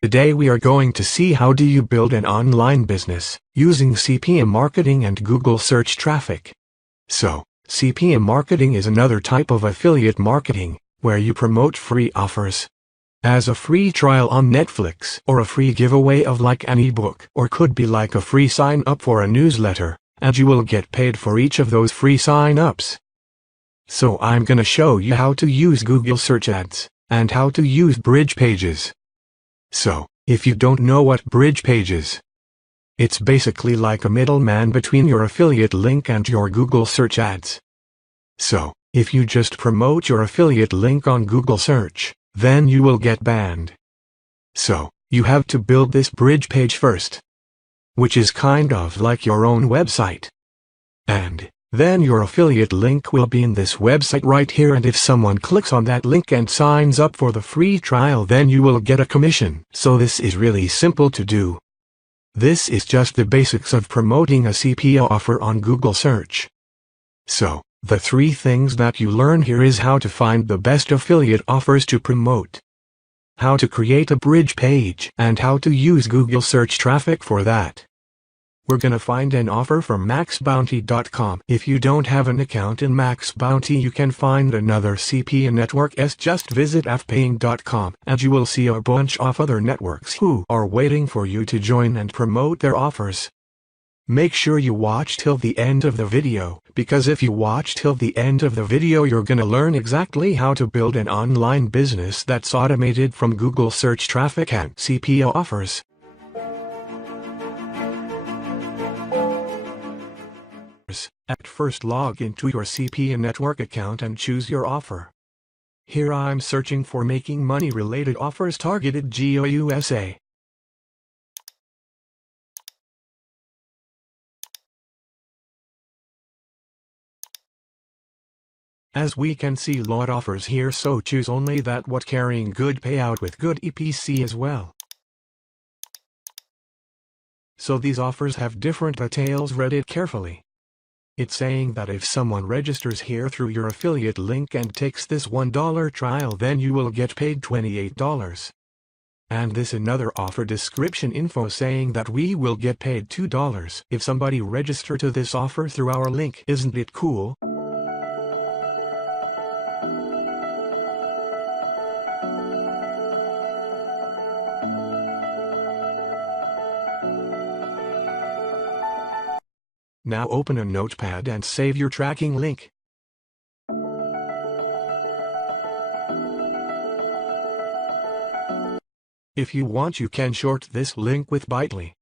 Today we are going to see how do you build an online business using CPA marketing and Google search traffic. So, CPA marketing is another type of affiliate marketing where you promote free offers. As a free trial on Netflix or a free giveaway of like an ebook, or could be like a free sign up for a newsletter, and you will get paid for each of those free sign-ups. So I'm gonna show you how to use Google search ads and how to use bridge pages. So, if you don't know what bridge page is, it's basically like a middleman between your affiliate link and your Google search ads. So, if you just promote your affiliate link on Google search, then you will get banned. So, you have to build this bridge page first, which is kind of like your own website. And then your affiliate link will be in this website right here, and if someone clicks on that link and signs up for the free trial, then you will get a commission. So this is really simple to do. This is just the basics of promoting a CPA offer on Google search. So, the three things that you learn here is how to find the best affiliate offers to promote, how to create a bridge page, and how to use Google search traffic for that. We're gonna find an offer from maxbounty.com. If you don't have an account in MaxBounty, you can find another CPA network. Just visit fpaying.com and you will see a bunch of other networks who are waiting for you to join and promote their offers. Make sure you watch till the end of the video, because if you watch till the end of the video, you're gonna learn exactly how to build an online business that's automated from Google search traffic and CPA offers. At first, log into your CPA network account and choose your offer. Here I'm searching for making money related offers targeted GOUSA. As we can see, lot offers here, so choose only that what carrying good payout with good EPC as well. So these offers have different details. Read it carefully. It's saying that if someone registers here through your affiliate link and takes this $1 trial, then you will get paid $28. And this another offer description info saying that we will get paid $2 if somebody register to this offer through our link. Isn't it cool? Now open a notepad and save your tracking link. If you want, you can short this link with Bitly.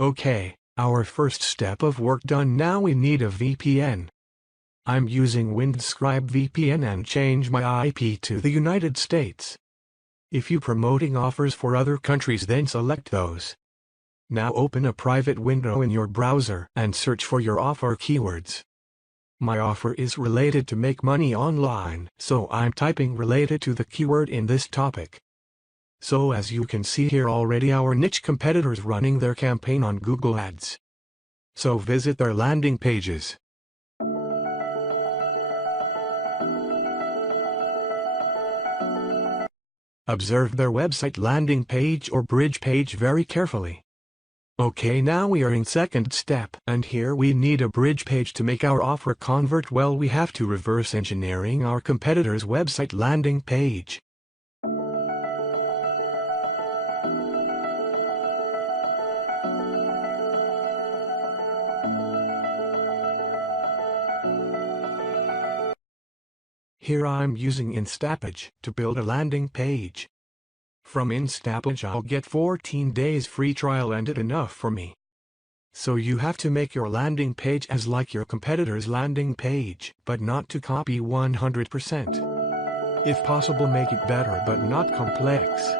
Okay, our first step of work done. Now we need a VPN. I'm using Windscribe VPN and change my IP to the United States. If you promoting offers for other countries, then select those. Now open a private window in your browser and search for your offer keywords. My offer is related to make money online, so I'm typing related to the keyword in this topic. So as you can see here already, our niche competitors running their campaign on Google Ads. So visit their landing pages. Observe their website landing page or bridge page very carefully. Okay, now we are in second step, and here we need a bridge page to make our offer convert. Well, we have to reverse engineering our competitor's website landing page. Here I'm using Instapage to build a landing page. From Instapage I'll get 14 days free trial, and it enough for me. So you have to make your landing page as like your competitor's landing page, but not to copy 100%. If possible, make it better but not complex.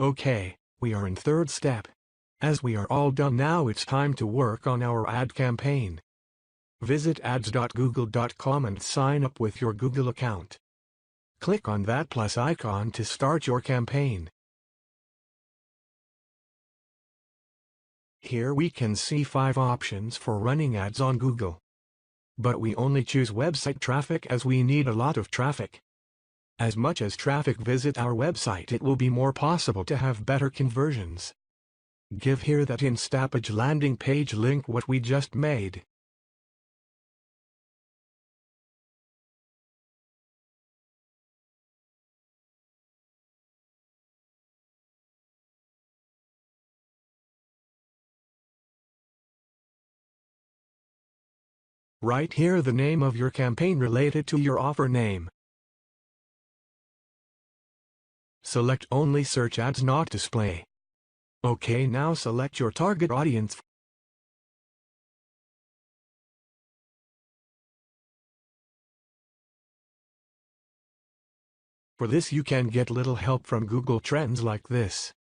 Okay, we are in third step. As we are all done now, it's time to work on our ad campaign. Visit ads.google.com and sign up with your Google account. Click on that plus icon to start your campaign. Here we can see 5 options for running ads on Google. But we only choose website traffic as we need a lot of traffic. As much as traffic visit our website, it will be more possible to have better conversions. Give here that Instapage landing page link what we just made. Write here the name of your campaign related to your offer name. Select only search ads not display. Okay, now select your target audience. For this you can get little help from Google Trends like this.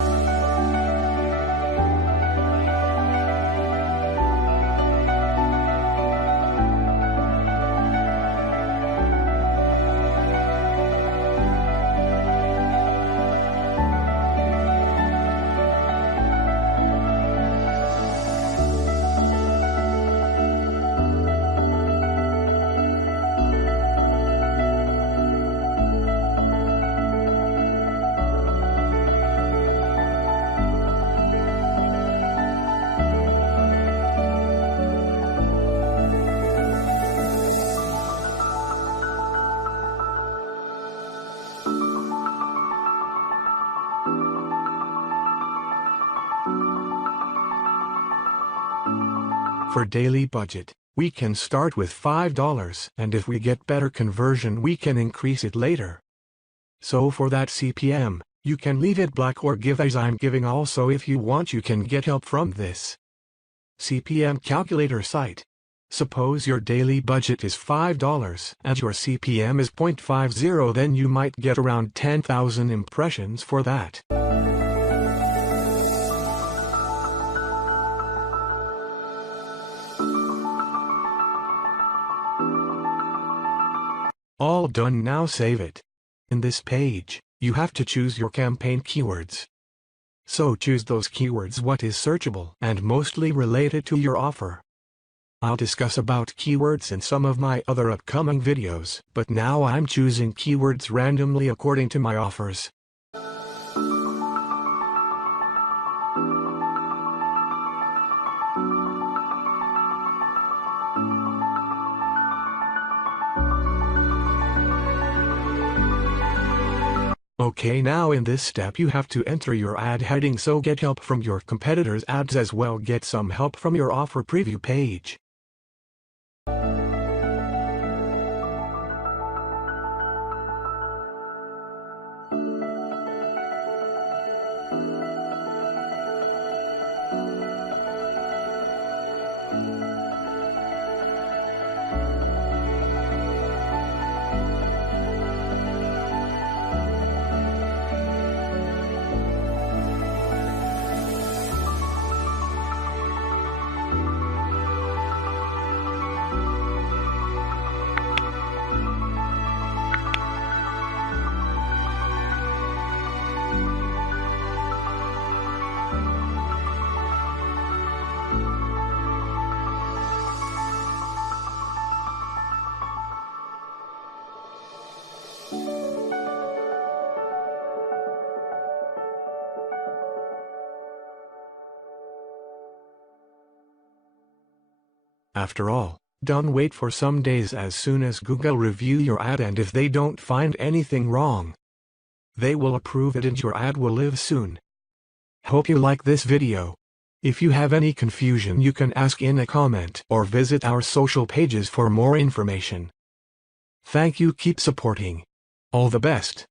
For daily budget, we can start with $5, and if we get better conversion we can increase it later. So for that CPM, you can leave it black or give as I'm giving. Also, if you want, you can get help from this CPM calculator site. Suppose your daily budget is $5 and your CPM is 0.50, then you might get around 10,000 impressions for that. All done, now save it. In this page, you have to choose your campaign keywords. So choose those keywords what is searchable and mostly related to your offer. I'll discuss about keywords in some of my other upcoming videos, but now I'm choosing keywords randomly according to my offers. Okay, now in this step you have to enter your ad heading, so get help from your competitors' ads as well. Get some help from your offer preview page. After all, don't wait for some days. As soon as Google review your ad, and if they don't find anything wrong, they will approve it and your ad will live soon. Hope you like this video. If you have any confusion you can ask in a comment or visit our social pages for more information. Thank you, keep supporting. All the best.